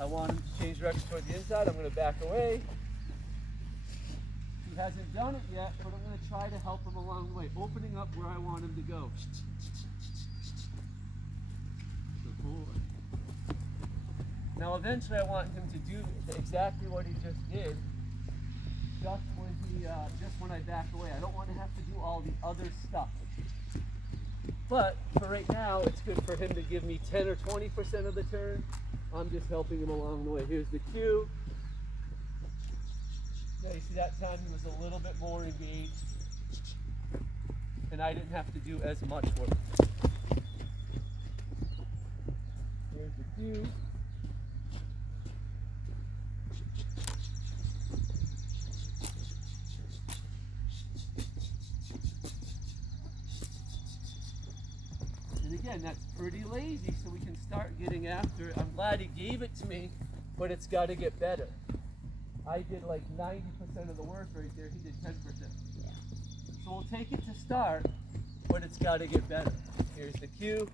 I want him to change direction toward the inside. I'm going to back away. He hasn't done it yet, but I'm going to try to help him along the way, opening up where I want him to go. Good boy. Now eventually I want him to do exactly what he just did, just when I back away. I don't want to have to do all the other stuff. But for right now, it's good for him to give me 10 or 20% of the turn. I'm just helping him along the way. Here's the cue. Yeah, you see that time he was a little bit more engaged, and I didn't have to do as much work. Here's the cue. And again, that's pretty lazy, so we can start getting after it. I'm glad he gave it to me, but it's got to get better. I did like 90% of the work right there. He did 10%. Yeah. So we'll take it to start, but it's got to get better. Here's the cue.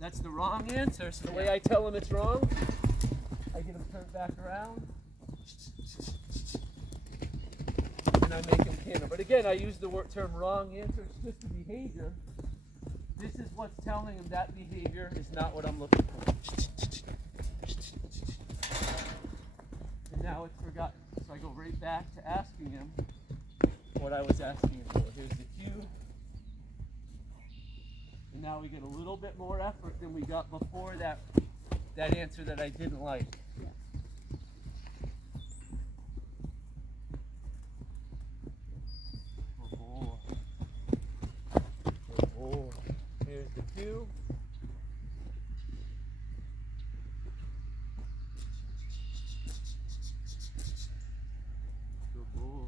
That's the wrong answer. So the way I tell him it's wrong, I get him turned back around, and I make him canter. But again, I use the term wrong answer. It's just the behavior. This is what's telling him that behavior is not what I'm looking for. And now it's forgotten. So I go right back to asking him what I was asking him for. Here's the cue. And now we get a little bit more effort than we got before that answer that I didn't like. Yeah. Here's the cue. Good boy.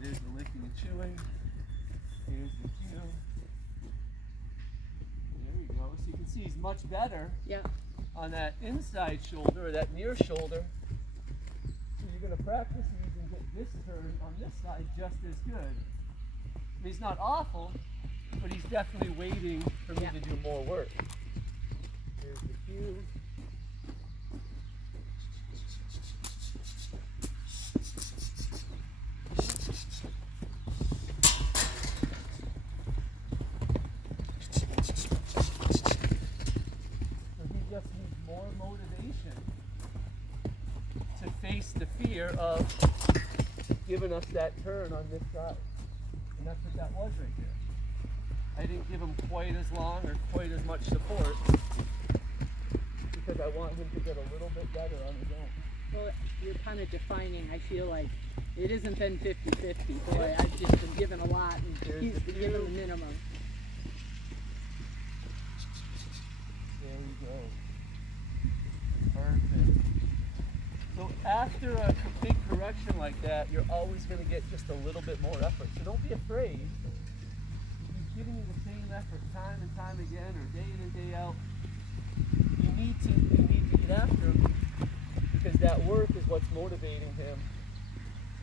There's the licking and chewing. Here's the cue. There you go. So you can see he's much better on that inside shoulder or that near shoulder. So you're going to practice these and get this turn on this side just as good. He's not awful, but he's definitely waiting for me to do more work. Here's the cue. So he just needs more motivation to face the fear of giving us that turn on this side. And that's what that was right there. I didn't give him quite as long or quite as much support because I want him to get a little bit better on his own. Well, you're kind of defining, I feel like, it isn't been 50-50. Boy, I've just been given a lot and he's been given the minimum. There we go. Perfect. So after a big correction like that, you're always going to get just a little bit more effort. So don't be afraid. If he's giving you the same effort time and time again, or day in and day out, you need to get after him because that work is what's motivating him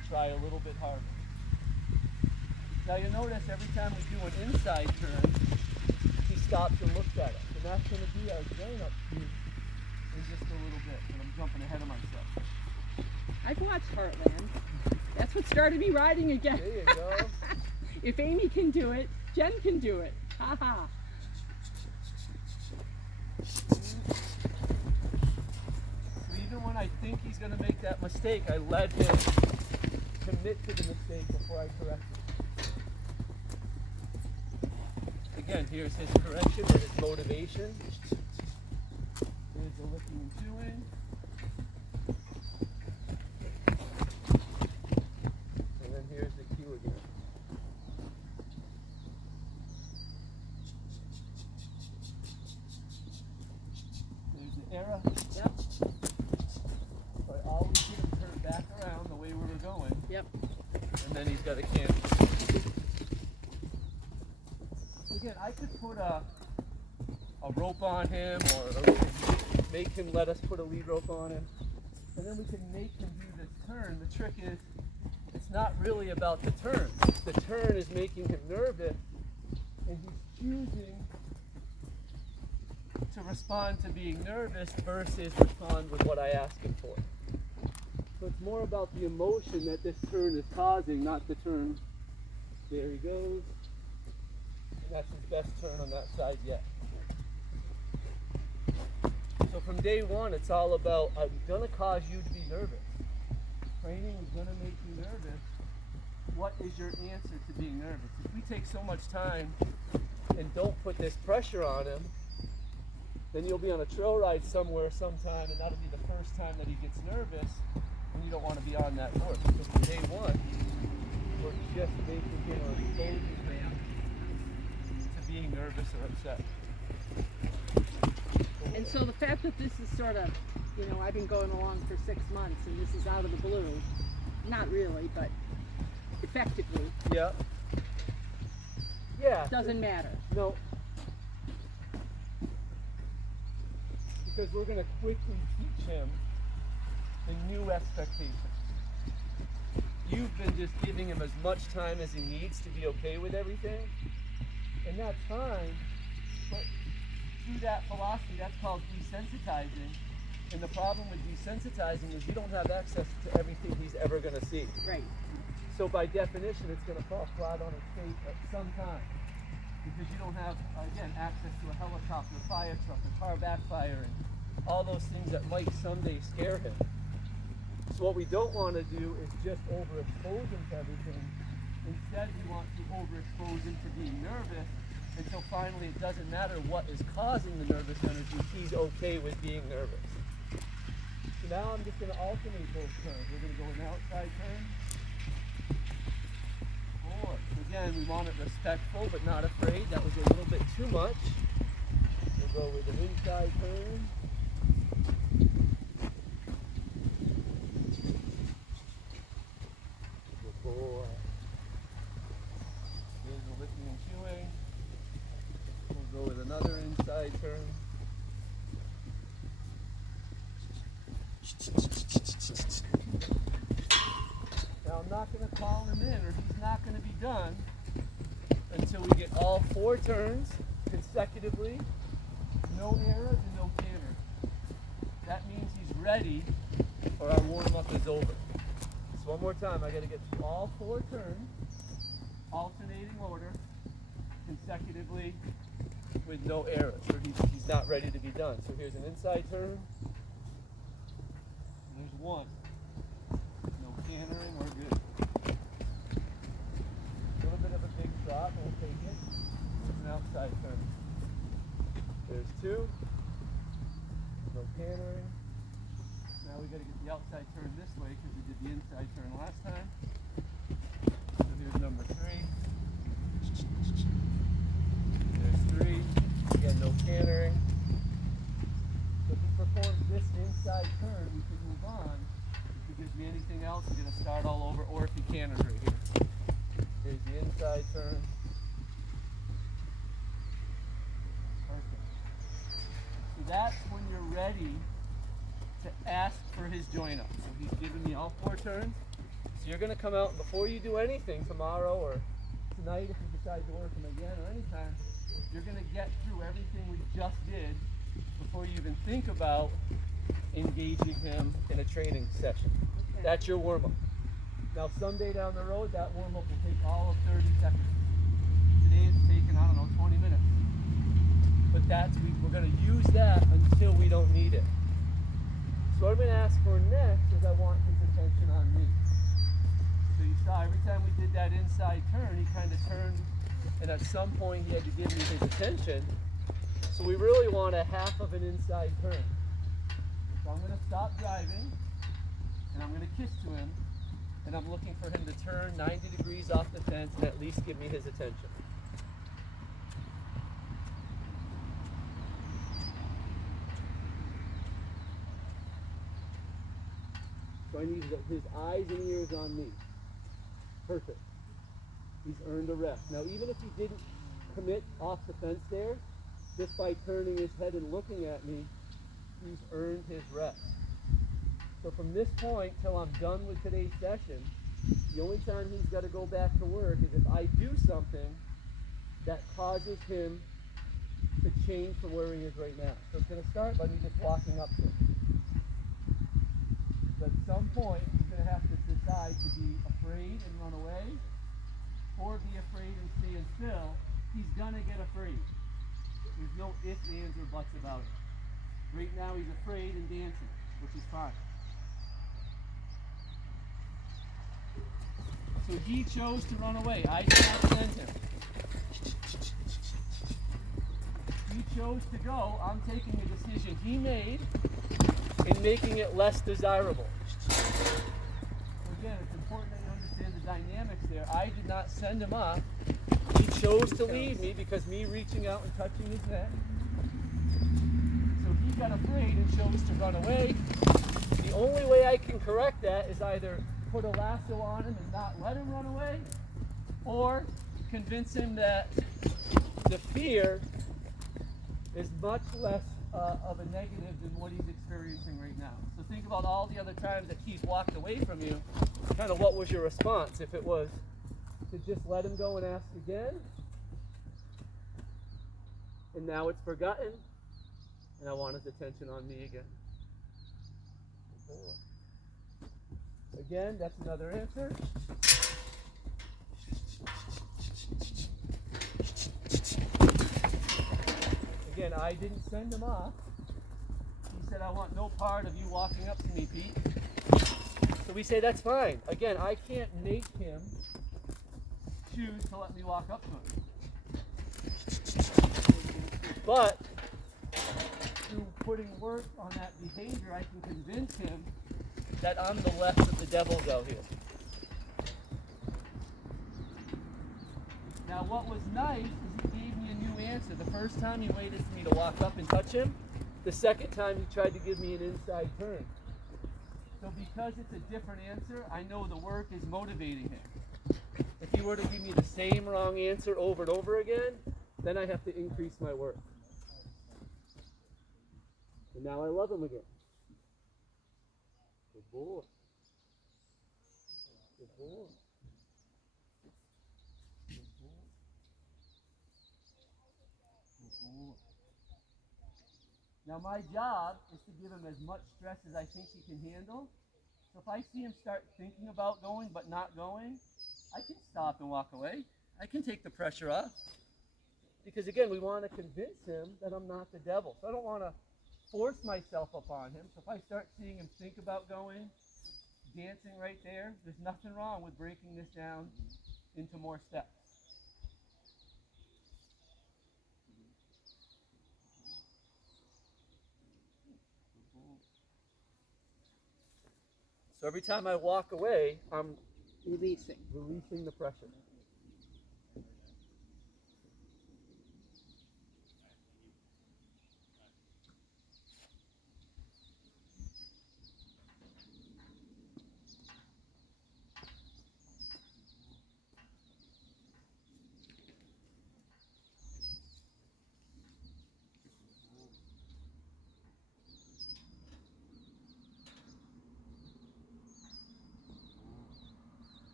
to try a little bit harder. Now you'll notice every time we do an inside turn, he stops and looks at us, and that's going to be our gain up cue. In just a little bit, but I'm jumping ahead of myself. I've watched Heartland. That's what started me riding again. There you go. If Amy can do it, Jen can do it. Ha ha. So even when I think he's going to make that mistake, I let him commit to the mistake before I correct it. Again, here's his correction and his motivation. Here's the licking and chewing. And then here's the cue again. There's the arrow. Yep. So I always get him turned back around the way we were going. Yep. And then he's got a canter. Again, I could put a rope on him, or we could make him let us put a lead rope on him, and then we can make him do this turn. The trick is, it's it's not really about the turn. The turn is making him nervous, and he's choosing to respond to being nervous versus respond with what I ask him for. So it's more about the emotion that this turn is causing, not the turn. There he goes. And that's his best turn on that side yet. So from day one, it's all about, I'm going to cause you to be nervous. Training is going to make you nervous. What is your answer to being nervous? If we take so much time and don't put this pressure on him, then you'll be on a trail ride somewhere sometime, and that'll be the first time that he gets nervous, and you don't want to be on that horse. So from day one, we're just making him or exposing him to being nervous or upset. And so the fact that this is sort of, you know, I've been going along for 6 months and this is out of the blue, not really, but effectively, Yeah. Yeah. doesn't matter. No. Because we're going to quickly teach him the new expectations. You've been just giving him as much time as he needs to be okay with everything, and that's fine, but through that philosophy, that's called desensitizing. And the problem with desensitizing is you don't have access to everything he's ever going to see. Right. So by definition, it's going to fall flat on its face at some time. Because you don't have, again, access to a helicopter, a fire truck, a car backfire, and all those things that might someday scare him. So what we don't want to do is just overexpose him to everything. Instead, we want to overexpose him to being nervous until finally it doesn't matter what is causing the nervous energy, he's okay with being nervous. So now I'm just going to alternate those turns. We're going to go an outside turn. So again, we want it respectful but not afraid. That was a little bit too much. We'll go with an inside turn. Good boy. Here's the licking and chewing. We'll go with another inside turn. Now I'm not going to call him in, or he's not going to be done until we get all 4 turns consecutively, no errors and no canter. That means he's ready, or our warm-up is over. So one more time, I got to get through all 4 turns, alternating order, consecutively with no errors, or he's not ready to be done. So here's an inside turn. There's 1. No cantering, we're good. A little bit of a big drop, we'll take it. There's an outside turn. There's 2. No cantering. Now we got to get the outside turn this way because we did the inside turn last time. So here's number 3. There's 3. Again, no cantering. So if he performs this inside turn, we can move on. If he gives me anything else, we're going to start all over, or if he canters right here. Here's the inside turn. Perfect. So that's when you're ready to ask for his join up. So he's given me all 4 turns. So you're going to come out, and before you do anything tomorrow or tonight, if you decide to work him again or anytime, you're going to get through everything we just did before you even think about engaging him in a training session. Okay. That's your warm-up. Now someday down the road, that warm-up will take all of 30 seconds. Today it's taken, I don't know, 20 minutes. But we're going to use that until we don't need it. So what I'm going to ask for next is I want his attention on me. So you saw every time we did that inside turn, he kind of turned, and at some point he had to give me his attention. So we really want a half of an inside turn. So I'm going to stop driving, and I'm going to kiss to him, and I'm looking for him to turn 90 degrees off the fence and at least give me his attention. So I need his eyes and ears on me. Perfect. He's earned a rest. Now even if he didn't commit off the fence there, just by turning his head and looking at me, he's earned his rest. So from this point till I'm done with today's session, The only time he's got to go back to work is if I do something that causes him to change from where he is right now. So it's going to start by me just walking up to him. So at some point, he's going to have to decide to be afraid and run away, or be afraid and stand still. He's going to get afraid. There's no ifs, ands, or buts about it. Right now, he's afraid and dancing, which is fine. So he chose to run away. I did not send him. He chose to go. I'm taking a decision he made and making it less desirable. So again, it's important that you understand the dynamics there. I did not send him off. He chose to leave me because me reaching out and touching his neck. So he got afraid and chose to run away. The only way I can correct that is either put a lasso on him and not let him run away, or convince him that the fear is much less of a negative than what he's experiencing right now. So think about all the other times that he's walked away from you. Kind of what was your response? If it was to just let him go and ask again, and now it's forgotten, and I want his attention on me again. Again, that's another answer. Again, I didn't send him off. He said, I want no part of you walking up to me, Pete. So we say, that's fine. Again, I can't make him choose to let me walk up to him. But through putting work on that behavior, I can convince him that I'm the less of the devils out here. Now what was nice is he gave me a new answer. The first time he waited for me to walk up and touch him. The second time he tried to give me an inside turn. So because it's a different answer, I know the work is motivating him. If he were to give me the same wrong answer over and over again, then I have to increase my work. And now I love him again. Good boy. Good boy. Good boy. Good boy. Now my job is to give him as much stress as I think he can handle. So if I see him start thinking about going but not going, I can stop and walk away. I can take the pressure off. Because again, we want to convince him that I'm not the devil. So I don't want to force myself upon him. So if I start seeing him think about going, dancing right there, there's nothing wrong with breaking this down into more steps. So every time I walk away, I'm releasing the pressure.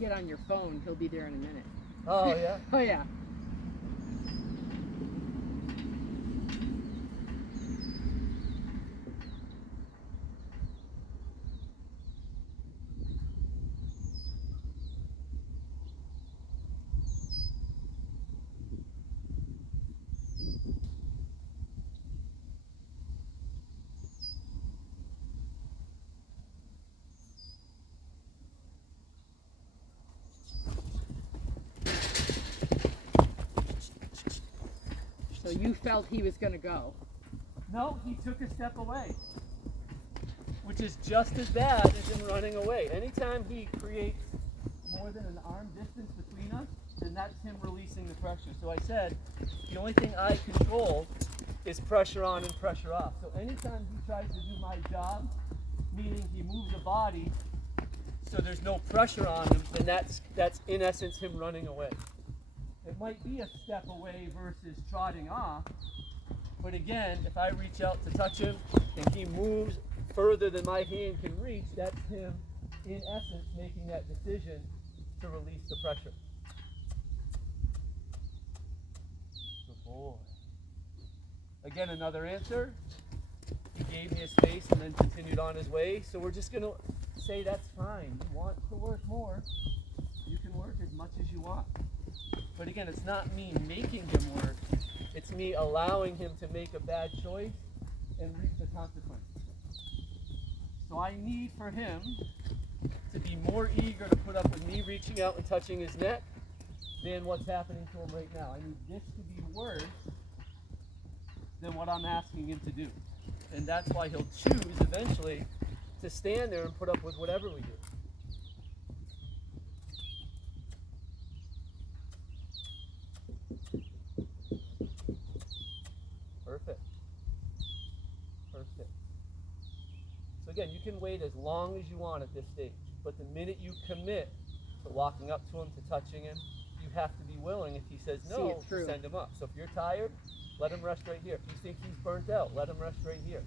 Get on your phone, he'll be there in a minute. Oh, yeah? Oh, yeah. So you felt he was going to go. No, he took a step away, which is just as bad as him running away. Anytime he creates more than an arm distance between us, then that's him releasing the pressure. So I said, the only thing I control is pressure on and pressure off. So anytime he tries to do my job, meaning he moves the body so there's no pressure on him, then that's in essence him running away. It might be a step away versus trotting off, but again, if I reach out to touch him and he moves further than my hand can reach, that's him, in essence, making that decision to release the pressure. Good boy. Again, another answer. He gave me his space and then continued on his way. So we're just going to say that's fine. You want to work more, you can work as much as you want. But again, it's not me making him work. It's me allowing him to make a bad choice and reap the consequences. So I need for him to be more eager to put up with me reaching out and touching his neck than what's happening to him right now. I need this to be worse than what I'm asking him to do. And that's why he'll choose eventually to stand there and put up with whatever we do. Perfect. Perfect. So again, you can wait as long as you want at this stage, but the minute you commit to walking up to him, to touching him, you have to be willing, if he says no, to send him up. So if you're tired, let him rest right here. If you think he's burnt out, let him rest right here.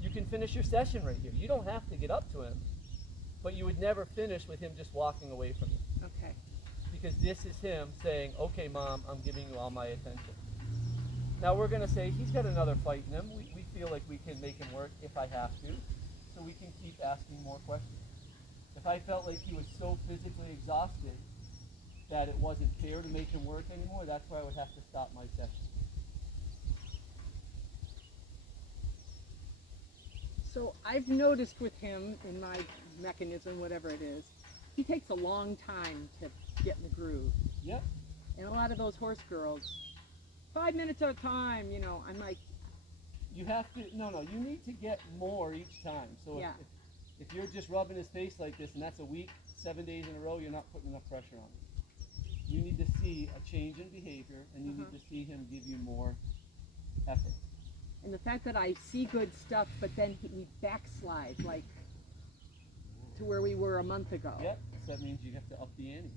You can finish your session right here. You don't have to get up to him, but you would never finish with him just walking away from you. Okay. Because this is him saying, okay, Mom, I'm giving you all my attention. Now we're going to say he's got another fight in him. We feel like we can make him work if I have to, so we can keep asking more questions. If I felt like he was so physically exhausted that it wasn't fair to make him work anymore, that's where I would have to stop my session. So I've noticed with him in my mechanism, whatever it is, he takes a long time to get in the groove. Yep. And a lot of those horse girls, 5 minutes at a time, you know, I'm like, you have to, no, you need to get more each time. So yeah. if you're just rubbing his face like this and that's a week, 7 days in a row, you're not putting enough pressure on him. You need to see a change in behavior, and you need to see him give you more effort. And the fact that I see good stuff, but then we backslide, like to where we were a month ago. Yep, so that means you have to up the ante.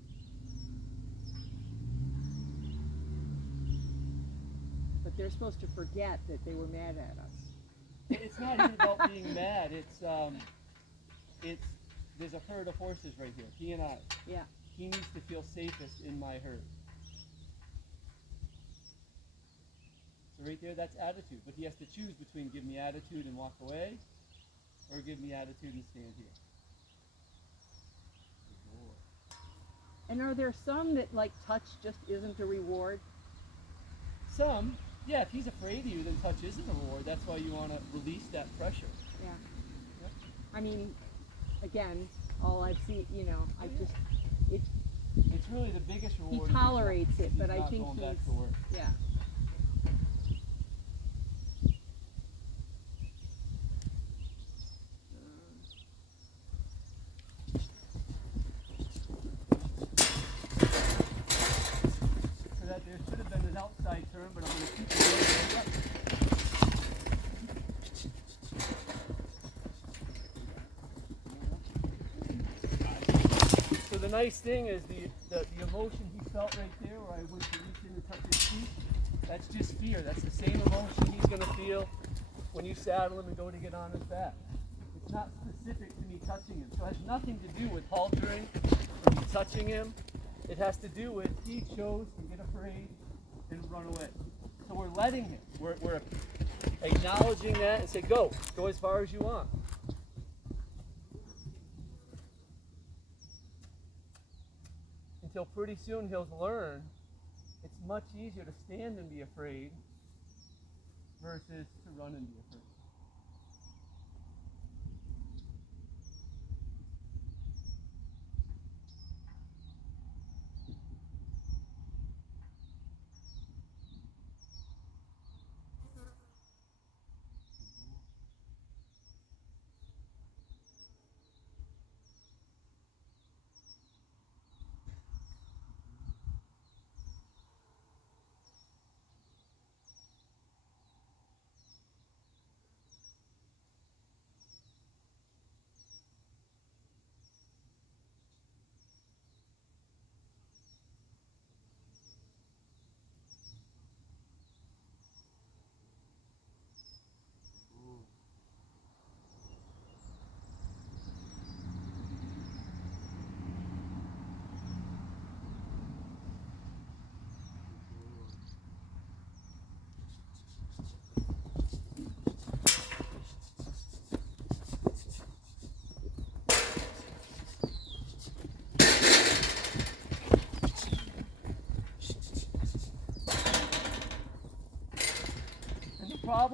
But they're supposed to forget that they were mad at us. It's not even about being mad. It's there's a herd of horses right here. He and I. Yeah. He needs to feel safest in my herd. So right there, that's attitude. But he has to choose between give me attitude and walk away, or give me attitude and stand here. And are there some that like touch just isn't a reward? Some, yeah, if he's afraid of you, then touch isn't a reward. That's why you want to release that pressure. Yeah. Yep. I mean, again, all I've seen, you know, I just, it's really the biggest reward. He tolerates it, but I not think going he's, back to work. yeah. So that there should have been an outside turn, but I'm going to keep it right up. So the nice thing is the emotion he felt right there where I went to reach in and touch his feet, that's just fear. That's the same emotion he's going to feel when you saddle him and go to get on his back. It's not specific to me touching him. So it has nothing to do with haltering or me touching him. It has to do with he chose to get afraid and run away. So we're letting him. We're acknowledging that and say, go as far as you want. Until pretty soon he'll learn it's much easier to stand and be afraid versus to run and be afraid.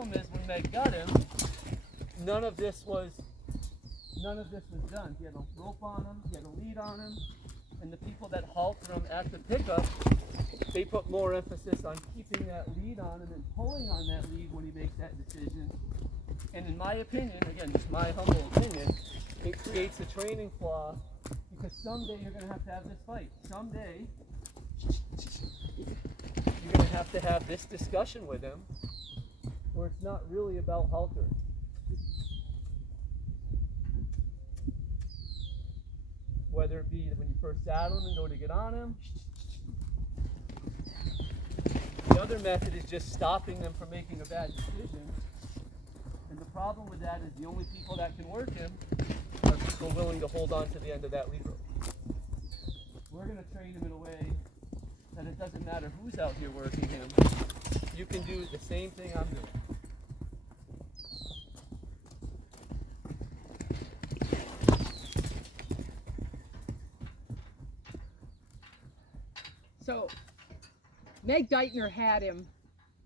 problem is when Meg got him, none of this was done. He had a rope on him, he had a lead on him, and the people that halter him at the pickup, they put more emphasis on keeping that lead on him and pulling on that lead when he makes that decision. And in my opinion, again, just my humble opinion, it creates a training flaw because someday you're going to have this fight. Someday you're going to have this discussion with him where it's not really about halter. Whether it be when you first saddle him and go to get on him. The other method is just stopping them from making a bad decision. And the problem with that is the only people that can work him are people willing to hold on to the end of that lead rope. We're going to train him in a way that it doesn't matter who's out here working him. You can do the same thing I'm doing. So Meg Deitner had him,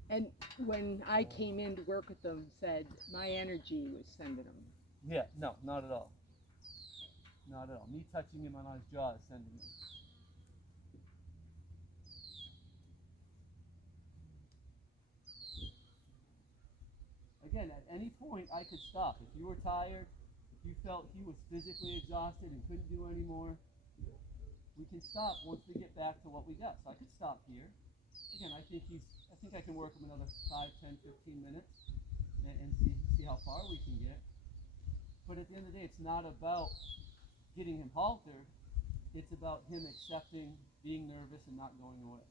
and when I came in to work with them, said my energy was sending him. Yeah, no, not at all. Not at all. Me touching him on his jaw is sending him. Again, at any point I could stop. If you were tired, if you felt he was physically exhausted and couldn't do any more, we can stop once we get back to what we got. So I could stop here. Again, I think I can work him another 5, 10, 15 minutes and see how far we can get. But at the end of the day, it's not about getting him haltered. It's about him accepting being nervous and not going away.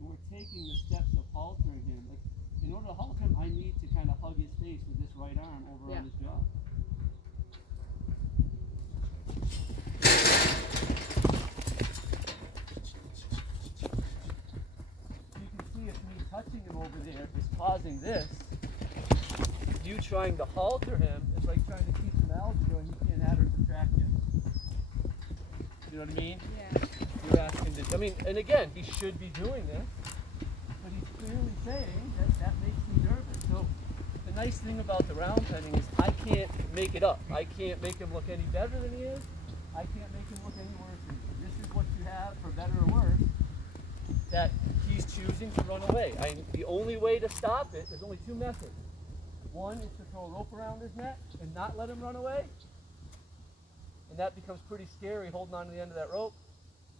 We're taking the steps of haltering him. Like, in order to halter him, I need to kind of hug his face with this right arm over on his jaw. You can see if me touching him over there is causing this. You trying to halter him is like trying to keep him algebra and he can't add or subtract you. You know what I mean? Yeah. You're asking to, and again, he should be doing this, but he's clearly saying that makes me nervous. So the nice thing about the round penning is I can't make it up. I can't make him look any better than he is. I can't make him look any worse than he is. This is what you have, for better or worse, that he's choosing to run away. The only way to stop it, there's only two methods. One is to throw a rope around his neck and not let him run away. And that becomes pretty scary, holding on to the end of that rope.